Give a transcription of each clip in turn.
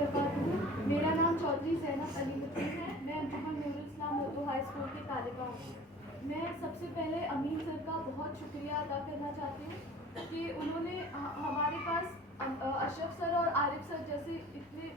کر پاتی ہوں. میرا نام چودھری زینب علی متین ہے. میں انجمن نور الاسلام اردو ہائی اسکول کے طالبہ ہوں. میں سب سے پہلے امین سر کا بہت شکریہ ادا کرنا چاہتی ہوں کہ انہوں نے ہمارے پاس اشرف سر اور عارف سر جیسے اتنے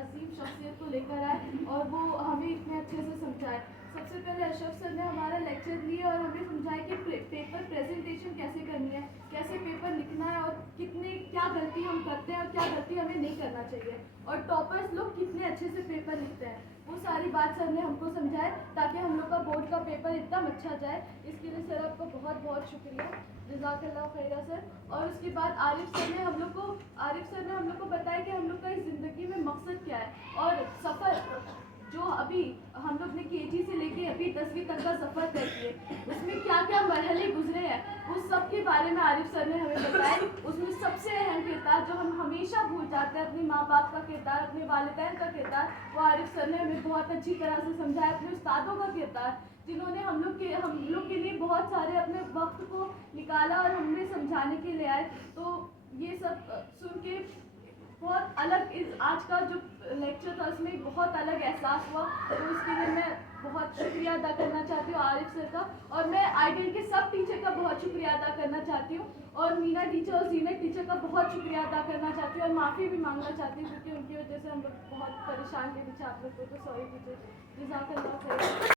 عظیم شخصیت کو لے کر آئے اور وہ ہمیں اتنے اچھے سے سمجھائے. سب سے پہلے اشرف سر نے ہمارا لیکچر لیے اور ہمیں سمجھایا کہ پیپر پریزنٹیشن کیسے کرنی ہے, کیسے پیپر لکھنا ہے اور کیا غلطی ہم کرتے ہیں اور کیا غلطی ہمیں نہیں کرنا چاہیے, اور ٹاپرز لوگ کتنے اچھے سے پیپر لکھتے ہیں. وہ ساری بات سر نے ہم کو سمجھائے تاکہ ہم لوگ کا بورڈ کا پیپر ایک دم اچھا جائے. اس کے لیے سر آپ کو بہت بہت شکریہ, جزاک اللہ خیرہ سر. اور اس کے بعد عارف سر نے ہم لوگ کو بتایا کہ ہم لوگ کا اس زندگی میں مقصد کیا ہے, اور سفر جو ابھی ہم لوگ نے KG سے لے کے ابھی 10ویں تک کا سفر طے کیے, اس میں کیا کیا مرحلے گزرے ہیں اس سب کے بارے میں عارف سر نے ہمیں بتایا. اس میں سب سے اہم کردار جو ہم ہمیشہ بھول جاتے ہیں, اپنے ماں باپ کا کردار, اپنے والدین کا کردار, وہ عارف سر نے ہمیں بہت اچھی طرح سے سمجھایا. اپنے استادوں کا کردار جنہوں نے ہم لوگ کے لیے بہت سارے اپنے وقت کو نکالا اور ہمیں سمجھانے کے لیے آئے. تو یہ سب سن کے بہت الگ آج کا جو لیکچر تھا اس میں بہت الگ احساس ہوا. تو اس کے لیے میں بہت شکریہ ادا کرنا چاہتی ہوں عارف سر کا, اور میں آئیڈیل کے سب ٹیچر کا بہت شکریہ ادا کرنا چاہتی ہوں, اور مینا ٹیچر اور زینت ٹیچر کا بہت شکریہ ادا کرنا چاہتی ہوں, اور معافی بھی مانگنا چاہتی ہوں کیونکہ ان کی وجہ سے ہم لوگ بہت پریشان کے پیچھے آپ لوگ کو. تو سوری ٹیچر, جزاک اللہ خیر.